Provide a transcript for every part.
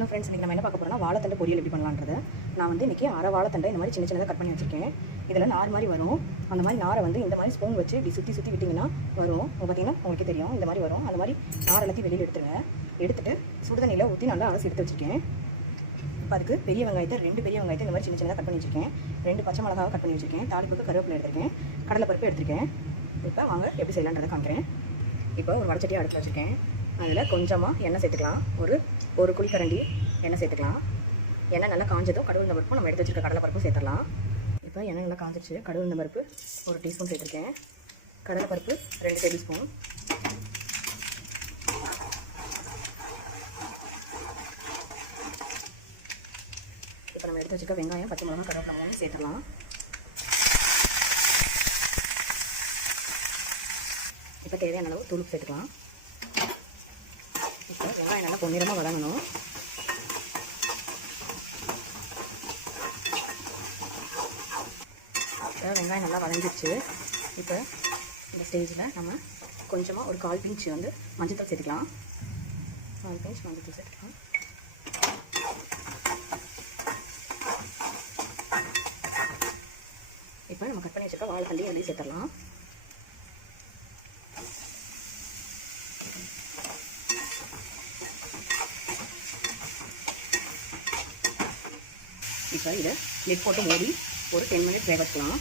Hello friends இன்றைக்கி நம்ம என்ன பார்க்க போகிறோம்னா வாழைத்தண்டை பொரியல் எப்படி பண்ணலான்றது நான் வந்து இன்றைக்கி அரை வாழைத்தண்டை இந்த மாதிரி சின்ன சின்னதாக கட் பண்ணி வச்சிருக்கேன். இதில் நார் மாதிரி வரும். அந்த மாதிரி நாரை வந்து இந்த மாதிரி ஸ்பூன் வச்சு இப்படி சுற்றி சுற்றி விட்டிங்கன்னா வரும். இப்போ பார்த்தீங்கன்னா தெரியும் இந்த மாதிரி வரும். அந்த மாதிரி நார் எல்லாத்தையும் வெளியில் எடுத்துருங்க. எடுத்துகிட்டு சுடுதண்ணியில் ஊற்றி நல்லா அலசி எடுத்து வச்சுருக்கேன். இப்போ அதுக்கு பெரிய வெங்காயத்தை ரெண்டு பெரிய வெங்காயத்தை இந்த மாதிரி சின்ன சின்னதாக கட் பண்ணி வச்சிருக்கேன். ரெண்டு பச்சை மிளகாவை கட் பண்ணி வச்சிருக்கேன். தாளிப்புக்கு கருவேப்பிலை எடுத்திருக்கேன். கடலைப்பருப்பு எடுத்திருக்கேன். இப்போ வாங்க எப்படி செய்யலான்றதை காமிக்கிறேன். இப்போ ஒரு வடச்சட்டியாக அடுத்து வச்சுருக்கேன். அதில் கொஞ்சமாக எண்ணெய் சேர்த்துக்கலாம். ஒரு ஒரு குழிக்கரண்டி எண்ணெய் சேர்த்துக்கலாம். எண்ணெய் நல்லா காஞ்சதும் கடவுள் பருப்பு நம்ம எடுத்து வச்சுருக்க கடலை பருப்பும் சேர்த்துடலாம். இப்போ எண்ணெய் நல்லா காஞ்சிருச்சு. கடவுள் பருப்பு ஒரு டீஸ்பூன் சேர்த்துருக்கேன். கடலை பருப்பு ரெண்டு டேபிள் ஸ்பூன் இப்போ நம்ம எடுத்து வச்சுக்க வெங்காயம் பச்சை மிளகாய் கடவுள் மூணு சேர்த்துடலாம். இப்போ தேவையான அளவு தூளுப்பு சேர்த்துக்கலாம். இப்போ வெங்காயம் நல்லா பொன்னிறமாக வதங்கணும். இப்போ வெங்காயம் நல்லா வதங்கிடுச்சு. இப்போ இந்த ஸ்டேஜில் நம்ம கொஞ்சமாக ஒரு கால் பிஞ்ச் வந்து மஞ்சத்தூள் சேர்த்துக்கலாம். கால் பிஞ்ச் மஞ்சத்தூள் சேர்த்துக்கலாம். இப்போ நம்ம கட் பண்ணி வச்சுருக்க வாழைத்தண்டி அதிலையும் சேர்த்துடலாம். இப்போ இதை நெட் போட்டு மூடி ஒரு டென் மினிட்ஸ் வேக வச்சுக்கலாம்.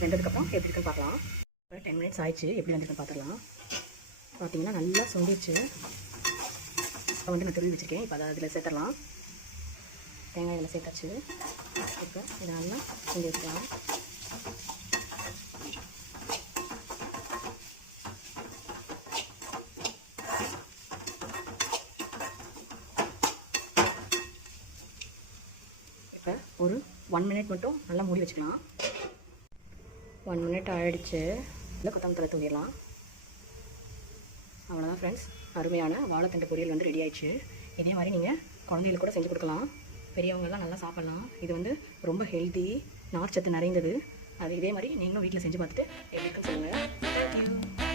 வெந்ததுக்கப்புறம் எப்படி இருக்குன்னு பார்க்கலாம். இப்போ டென் மினிட்ஸ் ஆயிடுச்சு. எப்படி வந்துருக்குன்னு பார்த்துக்கலாம் பார்த்தீங்கன்னா நல்லா சுண்டிச்சு இப்போ வந்து நான் துருவி வச்சுருக்கேன். இப்போ அதை அதில் சேர்த்துடலாம். தேங்காய் இதில் சேர்த்தாச்சு. இப்போ இதை நல்லா சுண்டி வச்சுக்கலாம். இப்போ ஒரு ஒன் மினிட் மட்டும் நல்லா மூடி வச்சுக்கலாம். ஒன் மினிட் ஆகிடுச்சு இல்லை கொத்தமல்லி தூங்கிடலாம் அவ்வளோதான் ஃப்ரெண்ட்ஸ் அருமையான வாழைத்தண்டு பொரியல் வந்து ரெடி ஆயிடுச்சு. இதே மாதிரி நீங்கள் குழந்தைகளுக்கு கூட செஞ்சு கொடுக்கலாம். பெரியவங்கெல்லாம் நல்லா சாப்பிட்லாம். இது வந்து ரொம்ப ஹெல்த்தி நார்ச்சத்து நிறைந்தது. அது இதே மாதிரி நீங்களும் வீட்டில் செஞ்சு பார்த்துட்டு எப்படி இருக்குன்னு சொல்லுங்கள் தேங்க்யூ